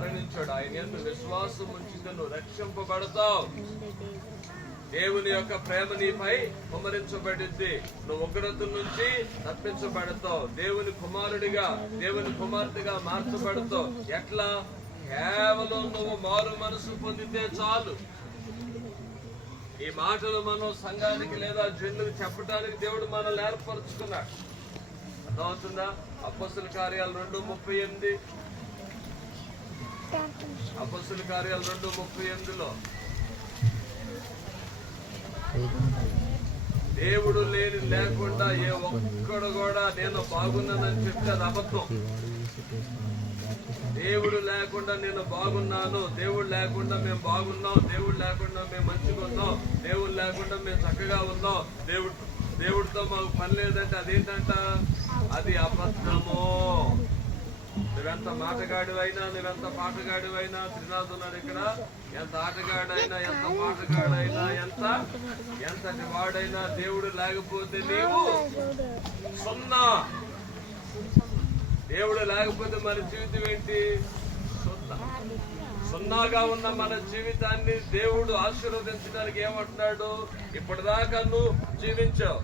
మరణించాడు. ఆయన విశ్వాసం ఉంచితే నువ్వు రక్షింపబడతావు. దేవుని యొక్క ప్రేమ నీపై కుమరించబడింది నువ్వు ఉగ్రత నుంచి తప్పించబడతావు. దేవుని కుమారుడిగా దేవుని కుమార్తెగా మార్చబడతావు. ఎట్లా? కేవలం నువ్వు మారు మనసు పొందితే చాలు. ఈ మాటలు మనం సంఘానికి లేదా జన్లకు చెప్పడానికి దేవుడు మనల్ని ఏర్పరచుకున్నాడు. అర్థమవుతుందా? అప్పసుల కార్యాలు రెండు ముప్పై ఎనిమిది. అపస్సుల కార్యాలు రెండు ముప్పై ఎనిమిదిలో. దేవుడు లేని లేకుండా ఏ ఒక్కడు కూడా నేను బాగున్నానని చెప్తే అది అబద్ధం. దేవుడు లేకుండా నేను బాగున్నాను దేవుడు లేకుండా మేము బాగున్నాం దేవుడు లేకుండా మేము మంచిగా ఉన్నాం దేవుడు లేకుండా మేము చక్కగా ఉన్నాం. దేవుడు దేవుడితో మాకు పని లేదంటే అదేంటంట? అది అబద్ధము. నువ్వెంత మాటగాడివైనా నువ్వెంత పాటగాడివైనా త్రినాథ్ ఉన్నాడు ఇక్కడ. ఎంత ఆటగాడైనా ఎంత మాటగాడైనా ఎంత ఎంతటి వాడైనా దేవుడు లేకపోతే నీవు సున్నా. దేవుడు లేకపోతే మన జీవితం ఏంటి? సున్నా. సున్నాగా ఉన్న మన జీవితాన్ని దేవుడు ఆశీర్వదించడానికి ఏమంటున్నాడు? ఇప్పటిదాకా నువ్వు జీవించావు.